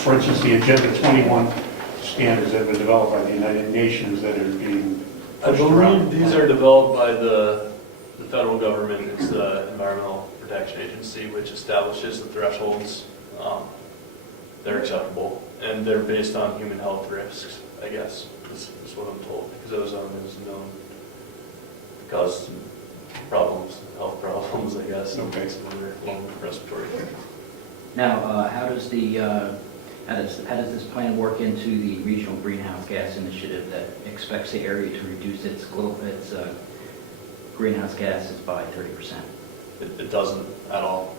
for instance, the Agenda 21 standards that have been developed by the United Nations that are being I pushed around? believe these are developed by the federal government. It's the Environmental Protection Agency, which establishes the thresholds that are acceptable, and they're based on human health risks, I guess, is what I'm told, because ozone is known to cause problems, health problems, I guess, and Okay. some other lung respiratory things. Now, how does this plan work into the regional greenhouse gas initiative that expects the area to reduce its greenhouse gases by 30%? It doesn't at all,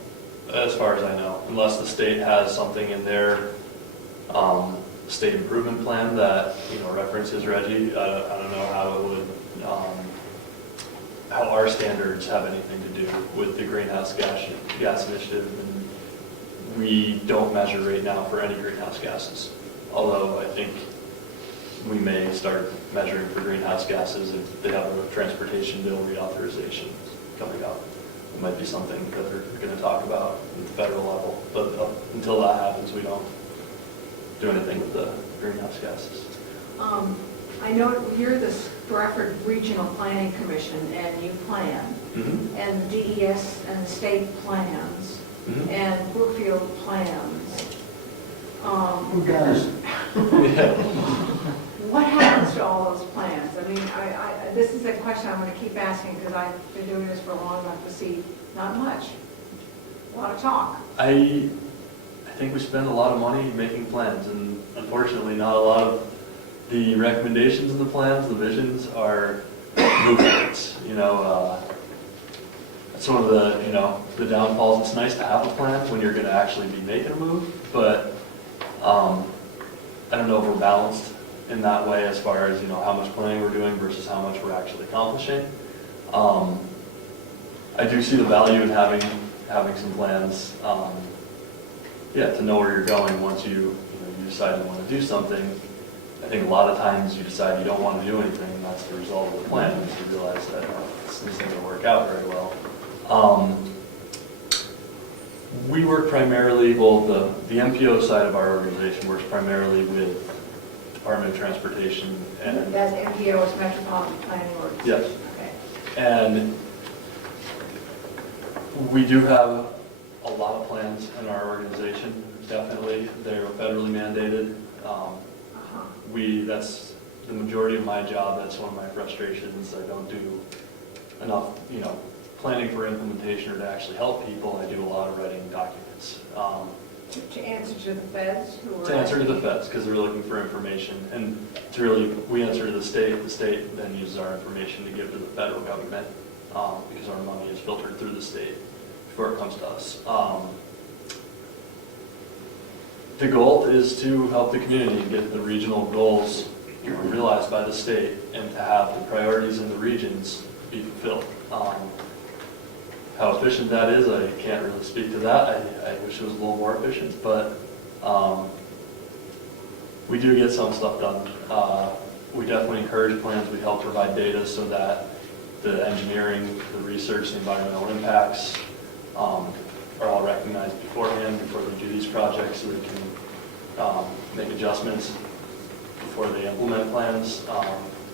as far as I know, unless the state has something in their state improvement plan that, references Reggie. I don't know how it would, how our standards have anything to do with the greenhouse gas initiative. And we don't measure right now for any greenhouse gases, although I think we may start measuring for greenhouse gases if they have a transportation bill reauthorization coming up. It might be something that they're going to talk about at the federal level, but until that happens, we don't do anything with the greenhouse gases. I know you're the Stratford Regional Planning Commission, and you plan, Mm-hmm. and the DES and the state plans, Mm-hmm. and Brookfield plans. Who does? Yeah. What happens to all those plans? I mean, this is a question I'm going to keep asking because I've been doing this for long enough to see not much, a lot of talk. I think we spend a lot of money making plans, and unfortunately, not a lot of the recommendations in the plans, the visions, are movements. That's one of the downfalls. It's nice to have a plan when you're going to actually be making a move, but I don't know if we're balanced in that way as far as how much planning we're doing versus how much we're actually accomplishing. I do see the value in having some plans. To know where you're going once you decide you want to do something. I think a lot of times you decide you don't want to do anything, and that's the result of the plan, is you realize that this isn't going to work out very well. We work primarily, the MPO side of our organization works primarily with Department of Transportation and... That's MPO, is Metropolitan Planning Organization? Yes. Okay. And we do have a lot of plans in our organization, definitely. They're federally mandated. That's the majority of my job. That's one of my frustrations. I don't do enough, planning for implementation or to actually help people. I do a lot of writing documents. To answer to the feds who are... To answer to the feds, because they're looking for information. And we answer to the state then uses our information to give to the federal government, because our money is filtered through the state before it comes to us. The goal is to help the community and get the regional goals realized by the state, and to have the priorities in the regions be fulfilled. How efficient that is, I can't really speak to that. I wish it was a little more efficient, but we do get some stuff done. We definitely encourage plans. We help provide data so that the engineering, the research, the environmental impacts are all recognized beforehand before they do these projects, so they can make adjustments before they implement plans,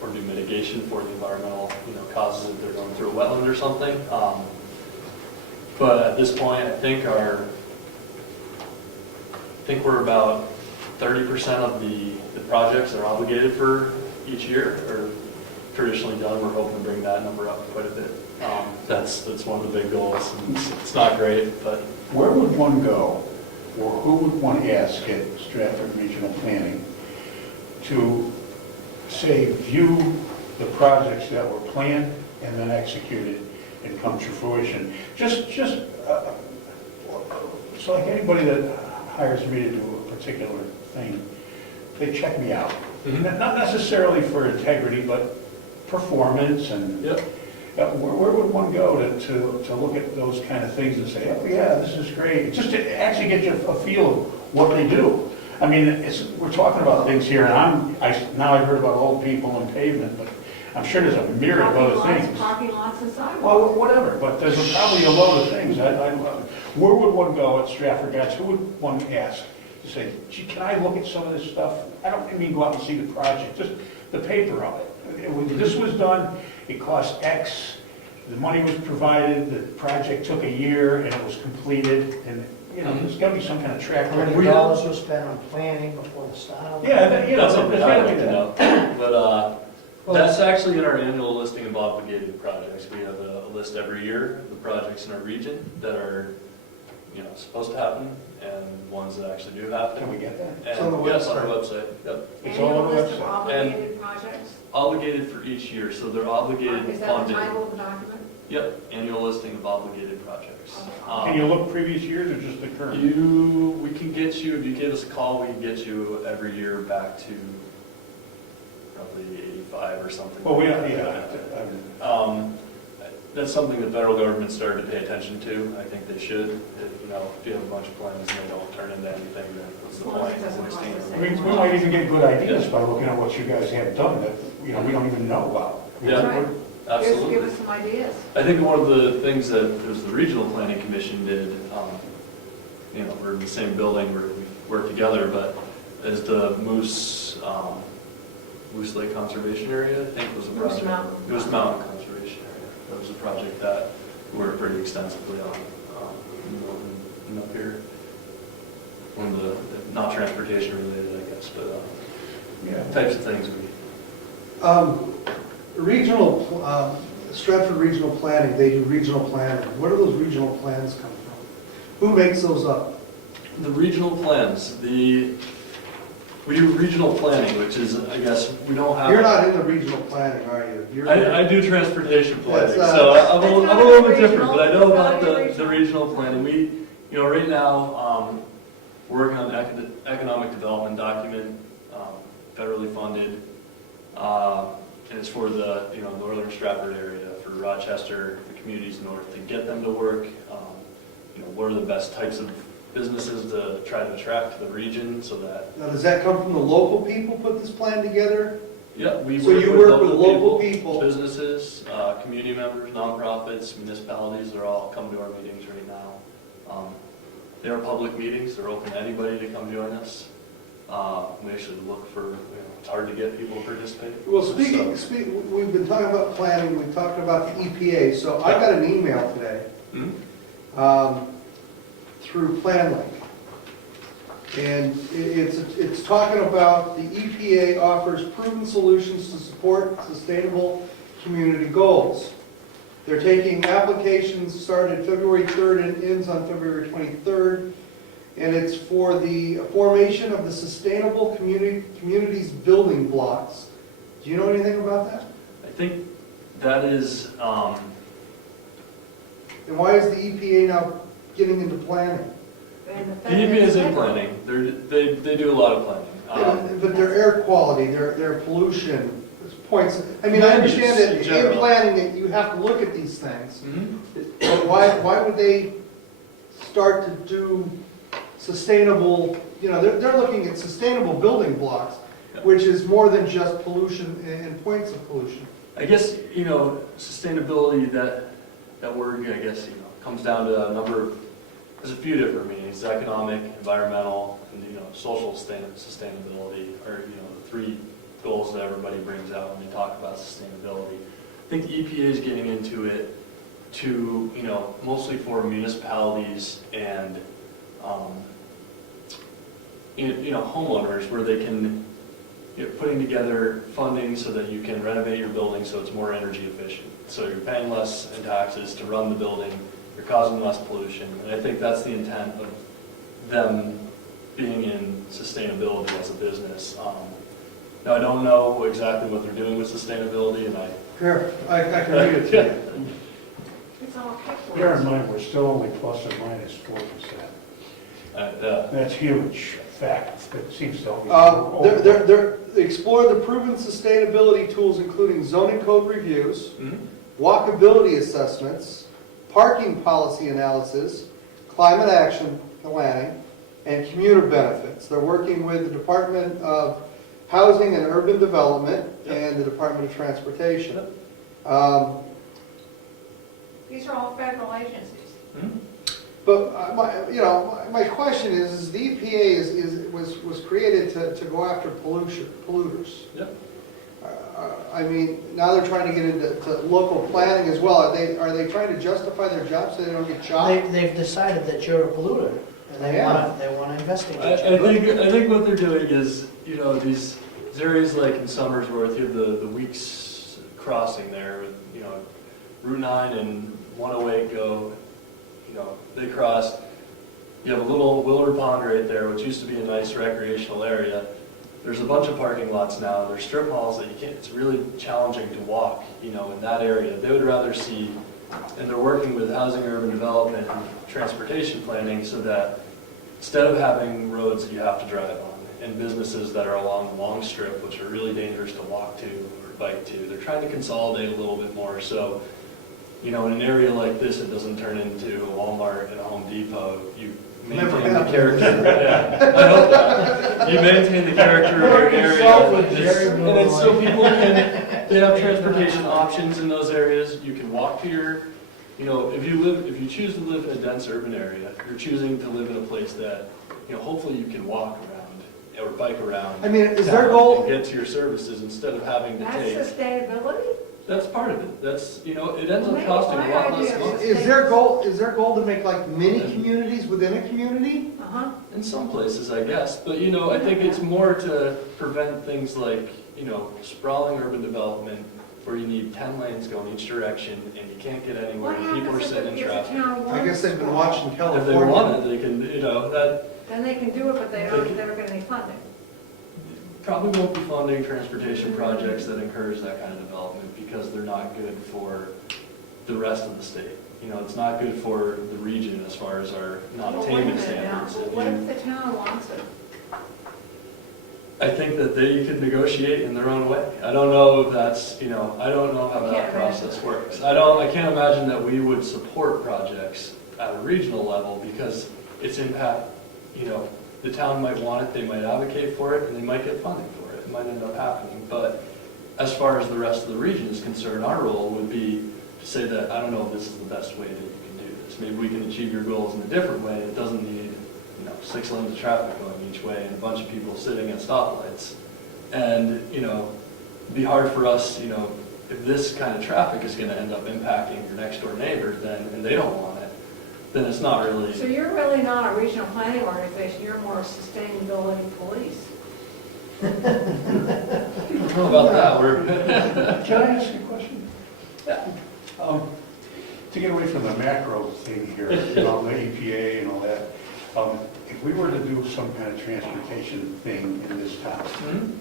or do mitigation for the environmental causes if they're going through a wetland or something. But at this point, I think we're about 30% of the projects are obligated for each year, or traditionally done. We're hoping to bring that number up quite a bit. That's one of the big goals. It's not great, but... Where would one go, or who would one ask at Stratford Regional Planning to, say, view the projects that were planned and then executed and come to fruition? Just so like anybody that hires me to do a particular thing, they check me out. Mm-hmm. Not necessarily for integrity, but performance and... Yep. Where would one go to look at those kind of things and say, oh yeah, this is great? Just to actually get you a feel of what they do. I mean, we're talking about things here, and now I've heard about old people and pavement, but I'm sure there's a myriad of other things. Parking lots and sidewalks. Well, whatever, but there's probably a load of things. Where would one go at Stratford, guys? Who would one ask to to say, gee, can I look at some of this stuff? I don't mean go out and see the project, just the paper of it. When this was done, it cost X, the money was provided, the project took a year, and it was completed, and, you know, there's gotta be some kind of track How many record. dollars was spent on planning before the start? Yeah, you know, That's something there's I'd gotta like be to that. know. But that's actually in our annual listing of obligated projects. We have a list every year of the projects in our region that are, you know, supposed to happen and ones that actually do happen. Can we get that? It's on the And yes, on our website. website, yep. It's all Annual on the list of website. obligated projects? Obligated for each year, so they're obligated Is that the funded. title of the document? Yep, annual listing of obligated projects. Can you look previous years or just the current? We can get you, if you give us a call, we can get you every year back to probably 85 or something. Well, we, like that. yeah, That's something the federal government started to pay attention to. I think they should. You know, if you have a bunch of plans and they don't turn into anything, then what's the As long as point? it doesn't Wasting cost us I everybody's mean, we money. might even get good ideas by looking at what you guys have done that, you know, we don't even know about. Yeah. Right. Absolutely. Give us some ideas. I think one of the things that the Regional Planning Commission did, you know, we're in the same building, we work together, but is the Moose Lake Conservation Area, I think was a Moose project. Mountain. Moose Mountain Conservation Area. That was a project that we worked pretty extensively on, in up here. One of the, not transportation related, I guess, but Yeah. types of things we. Stratford Regional Planning, they do regional planning. Where do those regional plans come from? Who makes those up? The regional plans, we do regional planning, which is, I guess, we don't have. You're not in the regional planning, are you? You're- I do transportation planning, That's, so I'm It's a not little bit different, regional, but I know it's about not the regional planning. We, you know, right now, we're working on an economic development document, federally funded, and it's for the, you know, northern Stratford area, for Rochester, the communities north, to get them to work. You know, what are the best types of businesses to try to attract to the region, so that, Now, does that come from the local people put this plan together? yeah, we So work you with work with local people. businesses, community members, nonprofits, municipalities, they're all come to our meetings right now. They are public meetings, they're open to anybody to come join us. We actually look for, you know, it's hard to get people to participate. Well, So- we've been talking about planning, we've talked about the EPA, so I got an email today Mhm. through PlanLink. And it's talking about the EPA offers proven solutions to support sustainable community goals. They're taking applications started February 3rd and ends on February 23rd. And it's for the formation of the sustainable communities building blocks. Do you know anything about that? I think that is, And why is the EPA now getting into planning? And the EPA is in planning, they do a lot of planning. But their air quality, their pollution points, I mean, I understand that In in general. planning that you have to look at these things. Mhm. But why would they start to do sustainable, you know, they're looking at sustainable building blocks, Yeah. which is more than just pollution and points of pollution. I guess, you know, sustainability, that word, I guess, you know, comes down to a number of, there's a few different meanings: economic, environmental, and, you know, social sustainability, or, you know, the three goals that everybody brings out when they talk about sustainability. I think the EPA is getting into it to, you know, mostly for municipalities and, you know, homeowners, where they can, you know, putting together funding so that you can renovate your building so it's more energy efficient. So you're paying less in taxes to run the building, you're causing less pollution, and I think that's the intent of them being in sustainability as a business. Now, I don't know exactly what they're doing with sustainability, and Here, I can read it to you. It's all paperwork. Bear in mind, we're still only plus or minus 4%. That's huge fact, that seems to always. They explore the proven sustainability tools, including zoning code reviews, Mhm. walkability assessments, parking policy analysis, climate action planning, and commuter benefits. They're working with the Department of Housing and Urban Development and the Department of Transportation. These are all federal agencies. Mhm. But my question is the EPA was created to go after polluters. Yep. I mean, now they're trying to get into local planning as well. Are they trying to justify their job so they don't get shot? They've decided that you're a polluter, and they Yeah. want to investigate I you. think what they're doing is, these areas like in Summersworth, you have the Weeks crossing there, Route 9 and 108 go, they cross. You have a little Willard Pond right there, which used to be a nice recreational area. There's a bunch of parking lots now. There's strip malls that you can't, it's really challenging to walk, in that area. They would rather see, and they're working with housing, urban development, and transportation planning so that instead of having roads that you have to drive on and businesses that are along the long strip, which are really dangerous to walk to or bike to, they're trying to consolidate a little bit more. So, in an area like this, it doesn't turn into a Walmart and a Home Depot. You maintain the character. Yeah, I hope that. You maintain the character of your area. And it's so people they have transportation options in those areas. You can walk to your, if you choose to live in a dense urban area, you're choosing to live in a place that, hopefully you can walk around or bike around. I mean, is their goal? And get to your services instead of having to take. That's sustainability? That's part of it. That's, it ends up costing a lot less money. Is their goal to make like mini communities within a community? Uh-huh. In some places, I guess, but I think it's more to prevent things like, sprawling urban development where you need 10 lanes going each direction and you can't get anywhere What and people are happens sitting in if traffic. the town wants? I guess they've been watching If California. they want it, they can, that Then they can do it, but they don't, they're not gonna need funding. probably won't be funding transportation projects that encourage that kind of development because they're not good for the rest of the state. It's not good for the region as far as our Well, wait a non-attainment minute now. standards. Well, what if the town wants it? I think that they could negotiate in their own way. I don't know if that's, I don't know how that Can't process imagine. works. I can't imagine that we would support projects at a regional level because its impact, the town might want it, they might advocate for it, and they might get funding for it. It might end up happening. But as far as the rest of the region is concerned, our role would be to say that, I don't know if this is the best way that you can do this. Maybe we can achieve your goals in a different way. It doesn't need 6 lanes of traffic going each way and a bunch of people sitting at stoplights. And, it'd be hard for us, if this kind of traffic is going to end up impacting your next door neighbor, and they don't want it, then it's not really. So you're really not a regional planning organization, you're more a sustainability police. I don't know about that. Can I ask you a question? Yeah. To get away from the macro thing here, the EPA and all that, if we were to do some kind of transportation thing in this town,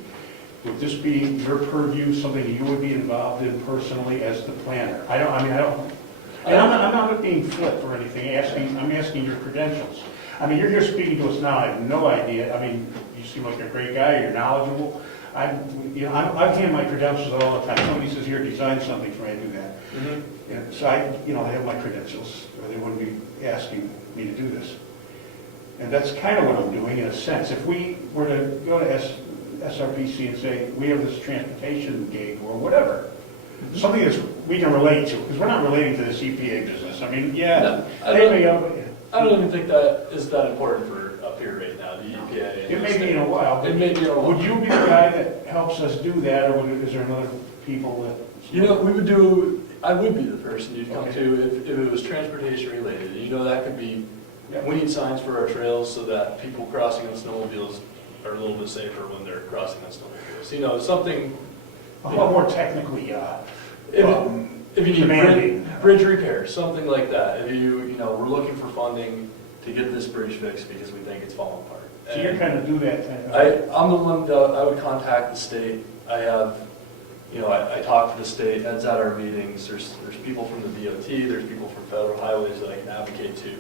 would this be your purview, something you would be involved in personally as the planner? And I'm not being flip or anything, I'm asking your credentials. I mean, you're here speaking to us now, I have no idea, you seem like a great guy, you're knowledgeable. I hand my credentials all the time. Somebody says, here, design something for me, I do that. Mm-hmm. So I have my credentials, or they wouldn't be asking me to do this. And that's kind of what I'm doing in a sense. If we were to go to SRPC and say, we have this transportation gig or whatever, something that we can relate to, because we're not relating to this EPA business. I mean, yeah. No, I don't even think that is that important for up here right now, the EPA. It may be in a while. It may be in a while. Would you be the guy that helps us do that, or is there another people that? I would be the person you'd come to if it was transportation related. That could be, we need signs for our trails so that people crossing on snowmobiles are a little bit safer when they're crossing on snowmobiles. Something. More technically, if you need bridge repairs, something like that. If we're looking for funding to get this bridge fixed because we think it's falling apart. So you're kind of do that. I'm the one that I would contact the state. I have, I talk to the state, Ed's at our meetings. There's people from the DOT, there's people from federal highways that I can advocate to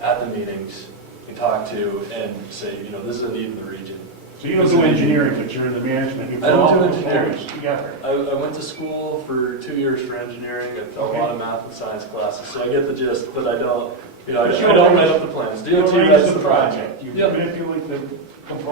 at the meetings and talk to and say, this is a need in the region. So you don't do engineering, but you're in the management. I don't do engineering. Together. I went to school for 2 years for engineering. I've done a lot of math and science classes, so I get the gist, but I don't, I don't write up the plans. DOT writes the project. You manipulate the components.